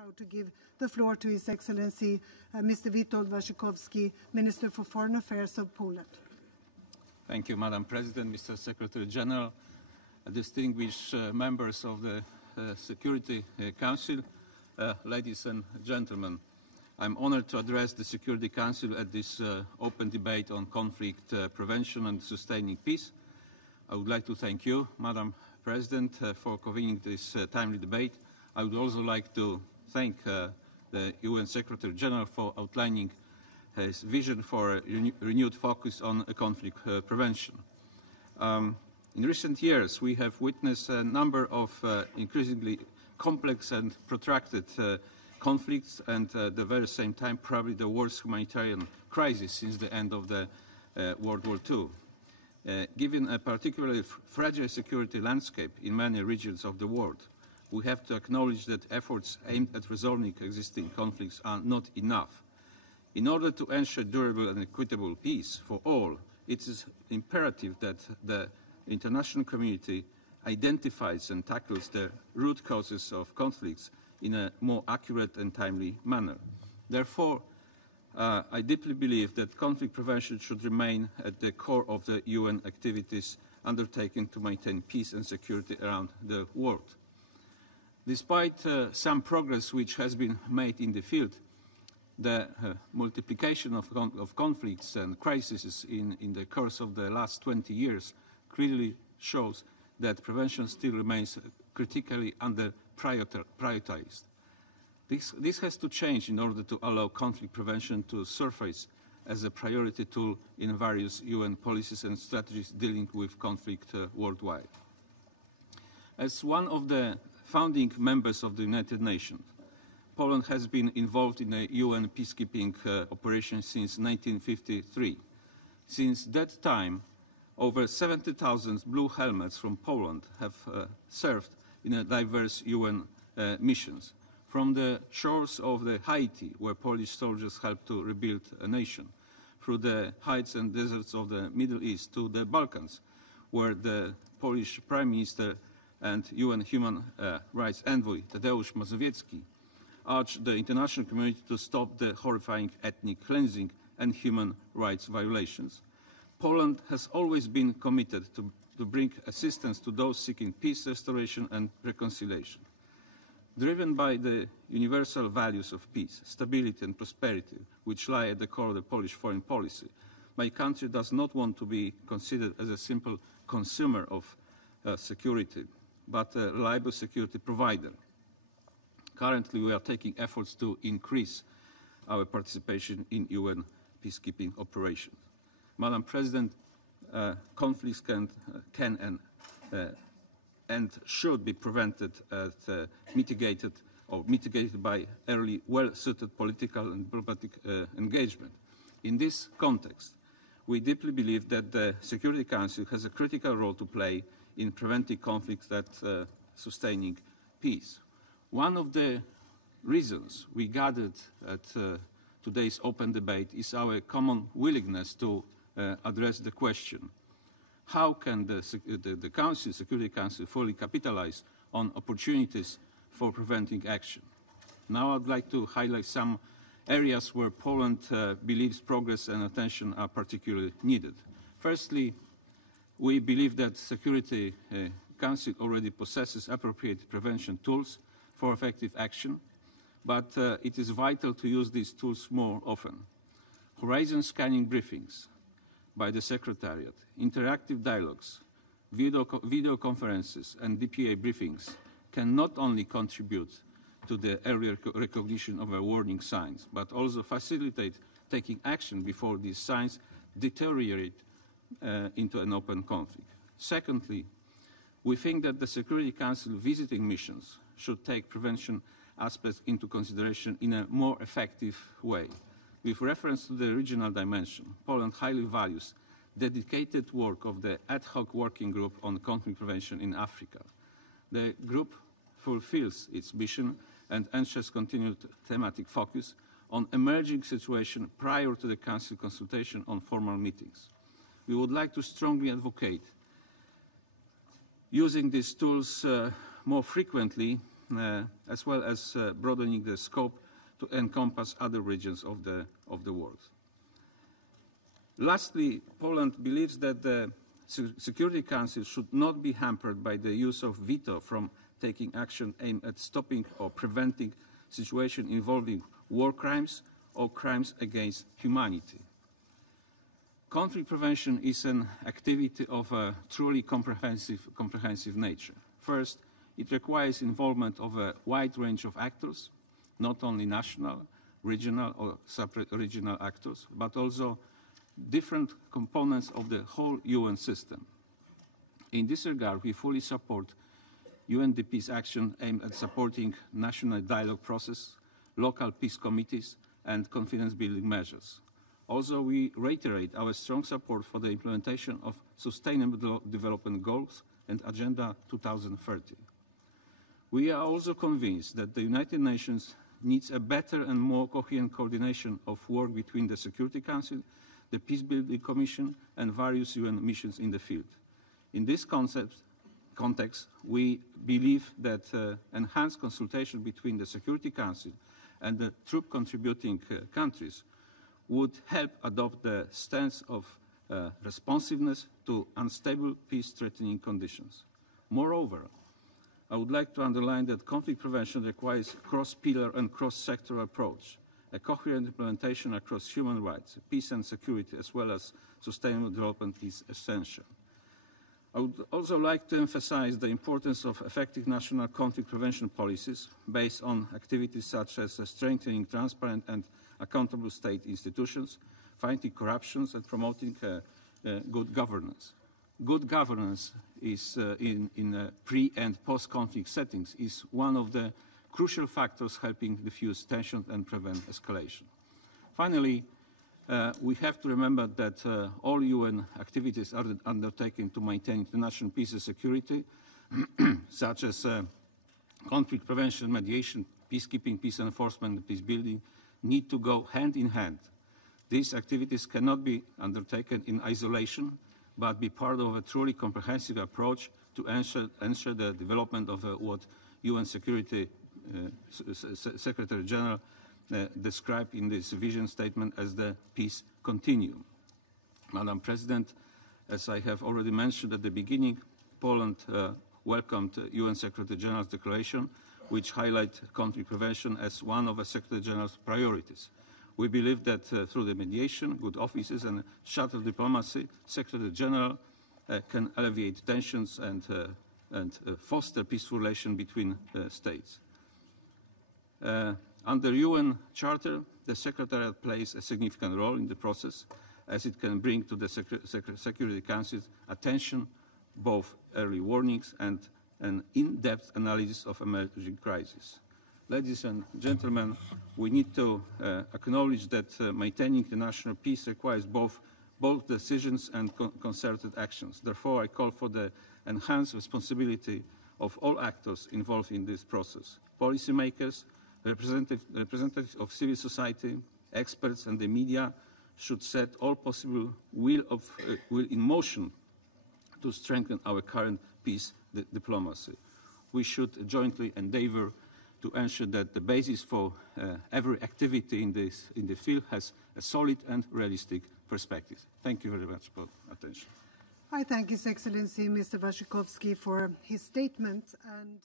proud to give the floor to His Excellency Mr. Waszczykowski, Minister for Foreign Affairs of Poland. Thank you, Madam President, Mr. Secretary General, distinguished members of the Security Council, ladies and gentlemen. I'm honored to address the Security Council at this open debate on conflict prevention and sustaining peace. I would like to thank you, Madam President, for convening this timely debate. I would also like to thank the UN Secretary General for outlining his vision for a renewed focus on conflict prevention. In recent years, we have witnessed a number of increasingly complex and protracted conflicts, and at the very same time, probably the worst humanitarian crisis since the end of the World War II. Given a particularly fragile security landscape in many regions of the world, we have to acknowledge that efforts aimed at resolving existing conflicts are not enough. In order to ensure durable and equitable peace for all, it is imperative that the international community identifies and tackles the root causes of conflicts in a more accurate and timely manner. Therefore, I deeply believe that conflict prevention should remain at the core of the UN activities undertaken to maintain peace and security around the world. Despite some progress which has been made in the field, the multiplication of conflicts and crises in the course of the last 20 years clearly shows that prevention still remains critically under-prioritized. This has to change in order to allow conflict prevention to surface as a priority tool in various UN policies and strategies dealing with conflict worldwide. As one of the founding members of the United Nations, Poland has been involved in a UN peacekeeping operation since 1953. Since that time, over 70,000 blue helmets from Poland have served in diverse UN missions. From the shores of Haiti, where Polish soldiers helped to rebuild a nation, through the heights and deserts of the Middle East to the Balkans, where the Polish Prime Minister and UN Human Rights Envoy Tadeusz Mazowiecki urged the international community to stop the horrifying ethnic cleansing and human rights violations. Poland has always been committed to bring assistance to those seeking peace, restoration and reconciliation. Driven by the universal values of peace, stability and prosperity, which lie at the core of the Polish foreign policy, my country does not want to be considered as a simple consumer of security, but a reliable security provider. Currently, we are taking efforts to increase our participation in UN peacekeeping operations. Madam President, conflicts can and should be prevented and mitigated by early, well-suited political and diplomatic engagement. In this context, we deeply believe that the Security Council has a critical role to play in preventing conflicts and sustaining peace. One of the reasons we gathered at today's open debate is our common willingness to address the question: how can the Security Council fully capitalize on opportunities for preventing action? Now I'd like to highlight some areas where Poland believes progress and attention are particularly needed. Firstly, we believe that the Security Council already possesses appropriate prevention tools for effective action, but it is vital to use these tools more often. Horizon scanning briefings by the Secretariat, interactive dialogues, video conferences and DPA briefings can not only contribute to the earlier recognition of warning signs, but also facilitate taking action before these signs deteriorate into an open conflict. Secondly, we think that the Security Council visiting missions should take prevention aspects into consideration in a more effective way. With reference to the regional dimension, Poland highly values dedicated work of the ad hoc working group on conflict prevention in Africa. The group fulfills its mission and ensures continued thematic focus on emerging situations prior to the Council consultation on formal meetings. We would like to strongly advocate using these tools more frequently as well as broadening the scope to encompass other regions of the world. Lastly, Poland believes that the Security Council should not be hampered by the use of veto from taking action aimed at stopping or preventing situations involving war crimes or crimes against humanity. Conflict prevention is an activity of a truly comprehensive nature. First, it requires involvement of a wide range of actors, not only national, regional or sub-regional actors, but also different components of the whole UN system. In this regard, we fully support UNDP's action aimed at supporting national dialogue process, local peace committees, and confidence-building measures. Also, we reiterate our strong support for the implementation of Sustainable Development Goals and Agenda 2030. We are also convinced that the United Nations needs a better and more coherent coordination of work between the Security Council, the Peacebuilding Commission, and various UN missions in the field. In this context, we believe that enhanced consultation between the Security Council and the troop-contributing countries would help adopt the stance of responsiveness to unstable, peace-threatening conditions. Moreover, I would like to underline that conflict prevention requires a cross-pillar and cross-sector approach. A coherent implementation across human rights, peace and security, as well as sustainable development is essential. I would also like to emphasize the importance of effective national conflict prevention policies based on activities such as strengthening transparent and accountable state institutions, fighting corruption, and promoting good governance. Good governance is in pre- and post-conflict settings is one of the crucial factors helping diffuse tension and prevent escalation. Finally, we have to remember that all UN activities are undertaken to maintain international peace and security, such as conflict prevention, mediation, peacekeeping, peace enforcement, and peace building, need to go hand in hand. These activities cannot be undertaken in isolation, but be part of a truly comprehensive approach to ensure the development of what UN Security Secretary General described in this vision statement as the peace continuum. Madam President, as I have already mentioned at the beginning, Poland welcomed UN Secretary General's declaration, which highlights conflict prevention as one of the Secretary General's priorities. We believe that through the mediation, good offices, and shuttle diplomacy, Secretary General can alleviate tensions and foster peaceful relations between states. Under UN Charter, the Secretariat plays a significant role in the process, as it can bring to the Security Council's attention both early warnings and an in-depth analysis of emerging crises. Ladies and gentlemen, we need to acknowledge that maintaining international peace requires both decisions and concerted actions. Therefore, I call for the enhanced responsibility of all actors involved in this process: policymakers, representatives of civil society, experts, and the media should set all possible will in motion to strengthen our current peace diplomacy. We should jointly endeavor to ensure that the basis for every activity in the field has a solid and realistic perspective. Thank you very much for attention. I thank His Excellency Mr. Waszczykowski for his statement. And